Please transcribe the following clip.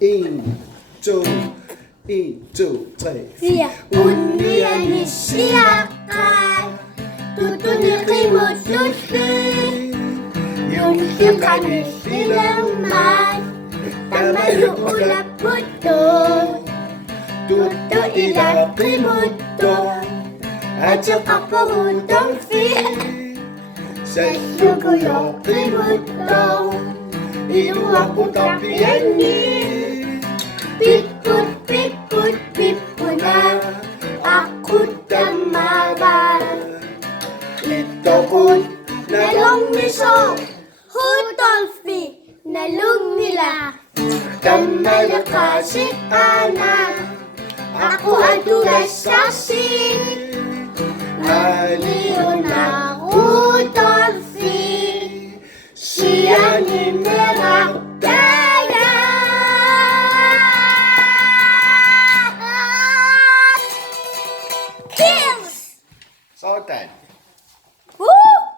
1, 2, 1, 2, 3, 4. Undian isiyakan, tutunikin mo tuti. Yung siyang silaman, tamayo ulap mo to. Tuto ilaki mo to, at saka pahutang sa sugulokin mo to. Iluwag ko tapian ni Piput, piput, pipuna, ako tamaran. Ito ko nalong niso, hutolfi, nalong nila. Kamala kasi anak, ako ang tulas saksi. Aliyo na hutolfi, siya ni Merak Daya. Kills! Sultan.